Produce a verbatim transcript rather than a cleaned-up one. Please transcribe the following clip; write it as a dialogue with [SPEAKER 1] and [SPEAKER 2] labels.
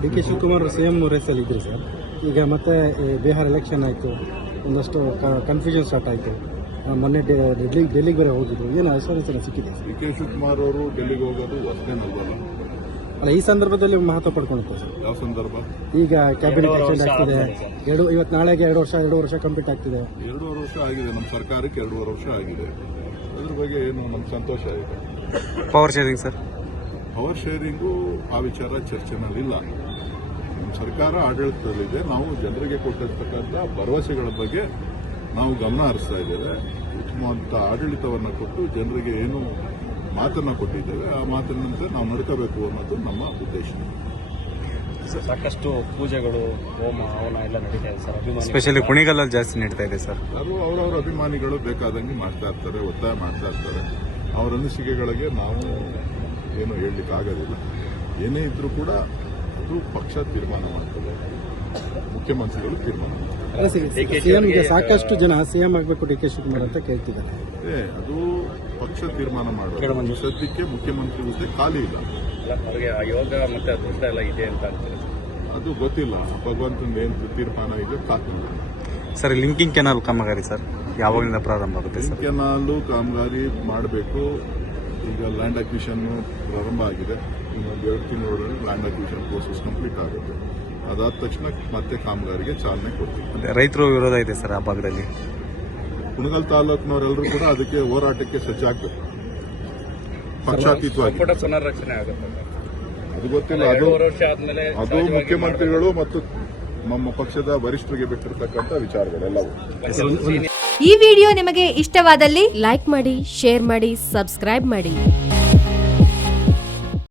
[SPEAKER 1] D K Shivakumar C M ರೇಸಲ್ಲಿ ಇದ್ರಿ sir. ಈಗ ಮತ್ತೆ ಬಿಹಾರ್ ಎಲೆಕ್ಷನ್ ಆಯಿತು, ಒಂದಷ್ಟು ಕನ್ಫ್ಯೂಷನ್ ಸ್ಟಾರ್ಟ್ ಆಯಿತು. ಮೊನ್ನೆ ಡೆಲ್ಲಿ ಡೆಲ್ಲಿಗೆ ಬೇರೆ ಹೋಗಿದ್ರು. ಏನು ಆಶ್ವಾಸನೆ ಸಿಕ್ಕಿದೆ?
[SPEAKER 2] ಡಿ ಕೆ ಶಿವಕುಮಾರ್ ಅವರು ಡೆಲ್ಲಿಗೆ ಹೋಗೋದು ಹೊಸದೇನಲ್ವಲ್ಲ.
[SPEAKER 1] ಅಲ್ಲ, ಈ ಸಂದರ್ಭದಲ್ಲಿ ಮಹತ್ವ ಪಡ್ಕೊಂಡಿತ್ತು ಸರ್.
[SPEAKER 2] ಯಾವ ಸಂದರ್ಭ?
[SPEAKER 1] ಈಗ ಕ್ಯಾಬಿನೆಟ್ ಎಕ್ಸ್ಟೆಂಡ್ ಆಗ್ತಿದೆ. ಎರಡು ಇವತ್ತು ನಾಳೆಗೆ ಎರಡು ವರ್ಷ ಎರಡು ವರ್ಷ ಕಂಪ್ಲೀಟ್ ಆಗ್ತಿದೆ.
[SPEAKER 2] ಎರಡೂವರೆ ವರ್ಷ ಆಗಿದೆ ನಮ್ಮ ಸರ್ಕಾರಕ್ಕೆ, ಎರಡೂವರೆ ವರ್ಷ ಆಗಿದೆ. ಅದ್ರ ಬಗ್ಗೆ ಏನು ನಮ್ಗೆ ಸಂತೋಷ ಇದೆ.
[SPEAKER 3] Power sharing sir,
[SPEAKER 2] power sharing ಆ ವಿಚಾರ ಚರ್ಚೆನಲ್ಲಿಲ್ಲ. ನಮ್ಮ ಸರ್ಕಾರ ಆಡಳಿತದಲ್ಲಿದೆ. ನಾವು ಜನರಿಗೆ ಕೊಟ್ಟಿರ್ತಕ್ಕಂಥ ಭರವಸೆಗಳ ಬಗ್ಗೆ ನಾವು ಗಮನ ಹರಿಸ್ತಾ ಇದ್ದೇವೆ. ಉತ್ತಮವಾದ ಆಡಳಿತವನ್ನು ಕೊಟ್ಟು ಜನರಿಗೆ ಏನು ಮಾತನ್ನು ಕೊಟ್ಟಿದ್ದೇವೆ ಆ ಮಾತಿನಂತೆ ನಾವು ನಡ್ಕೋಬೇಕು ಅನ್ನೋದು ನಮ್ಮ ಉದ್ದೇಶ.
[SPEAKER 4] ಸಾಕಷ್ಟು ಪೂಜೆಗಳು, ಹೋಮ ಹವನ ಎಲ್ಲ ನಡೀತಾ ಇದೆ ಸರ್. ಅಭಿಮಾನಿ
[SPEAKER 3] ಸ್ಪೆಷಲಿ ಕುಣಿಗಲ್ಲಲ್ಲಿ ಜಾಸ್ತಿ ನಡೀತಾ ಇದೆ ಸರ್.
[SPEAKER 2] ಅದು ಅವರವರ ಅಭಿಮಾನಿಗಳು ಬೇಕಾದಂಗೆ ಮಾಡ್ತಾ ಇರ್ತಾರೆ, ಒತ್ತಾಯ ಮಾಡ್ತಾ ಇರ್ತಾರೆ. ಅವರ ಅನಿಸಿಕೆಗಳಿಗೆ ನಾವು ಏನು ಹೇಳಲಿಕ್ಕೆ ಆಗೋದಿಲ್ಲ. ಏನೇ ಇದ್ರೂ ಕೂಡ ಅದು ಪಕ್ಷ ತೀರ್ಮಾನ ಮಾಡ್ತದೆ, ಮುಖ್ಯಮಂತ್ರಿಗಳು ತೀರ್ಮಾನ ಮಾಡ್ತಾರೆ.
[SPEAKER 1] ಸಿಎಂಗೆ ಸಾಕಷ್ಟು ಜನ ಸಿಎಂ ಆಗಬೇಕು ಡಿ ಕೆ ಶಿವಕುಮಾರ್ ಅಂತ ಕೇಳ್ತಿದ್ದಾರೆ.
[SPEAKER 2] ಏ ಅದು ಪಕ್ಷ ತೀರ್ಮಾನ ಮಾಡೋದು. ಸದ್ಯಕ್ಕೆ ಮುಖ್ಯಮಂತ್ರಿ ಹುದ್ದೆ ಖಾಲಿ ಇಲ್ಲ.
[SPEAKER 4] ಅವರಿಗೆ ಯೋಗ ಮತ್ತೆ ಅದೃಷ್ಟ ಎಲ್ಲ ಇದೆ ಅಂತ ಅಂತಾರೆ.
[SPEAKER 2] ಅದು ಗೊತ್ತಿಲ್ಲ. ಭಗವಂತನ ಏನು ತೀರ್ಮಾನ ಇದೆ ಕಾದು.
[SPEAKER 3] ಸರ್, ಲಿಂಕಿಂಗ್ ಕೆನಾಲ್ ಕಾಮಗಾರಿ ಸರ್ ಯಾವಾಗಿಂದ ಪ್ರಾರಂಭ ಆಗುತ್ತೆ ಸರ್?
[SPEAKER 2] ಕೆನಾಲು ಕಾಮಗಾರಿ ಮಾಡಬೇಕು. ಈಗ ಲ್ಯಾಂಡ್ ಅಕ್ವಿಷನ್ ಪ್ರಾರಂಭ ಆಗಿದೆ. ಇನ್ನೊಂದು ಎರಡು ತಿಂಗಳೊಳಗೆ ಲ್ಯಾಂಡ್ ಅಕ್ವಿಷನ್ ಪ್ರೋಸೆಸ್ ಕಂಪ್ಲೀಟ್ ಆಗುತ್ತೆ. ಅದಾದ ತಕ್ಷಣ ಮತ್ತೆ ಕಾಮಗಾರಿಗೆ ಚಾಲನೆ ಕೊಡ್ತೀವಿ.
[SPEAKER 3] ರೈತರು ವಿರೋಧ ಇದೆ ಸರ್ ಆ ಭಾಗದಲ್ಲಿ.
[SPEAKER 2] ಕುಣಗಲ್ ತಾಲೂಕಿನವರೆಲ್ಲರೂ ಕೂಡ ಅದಕ್ಕೆ ಹೋರಾಟಕ್ಕೆ ಸಜ್ಜಾಗಬೇಕು, ಪಕ್ಷಾತೀತವಾಗಿ.
[SPEAKER 4] ಪುನರ್ರಚನೆ ಆಗುತ್ತೆ
[SPEAKER 2] ಅದು ಗೊತ್ತಿಲ್ಲ. ಅದು ಅದು ಮುಖ್ಯಮಂತ್ರಿಗಳು ಮತ್ತು ನಮ್ಮ ಪಕ್ಷದ ವರಿಷ್ಠರಿಗೆ ಬಿಟ್ಟಿರ್ತಕ್ಕಂಥ ವಿಚಾರಗಳೆಲ್ಲವೂ.
[SPEAKER 5] ಈ ವಿಡಿಯೋ ನಿಮಗೆ ಇಷ್ಟವಾದಲ್ಲಿ ಲೈಕ್ ಮಾಡಿ, ಶೇರ್ ಮಾಡಿ, ಸಬ್ಸ್ಕ್ರೈಬ್ ಮಾಡಿ.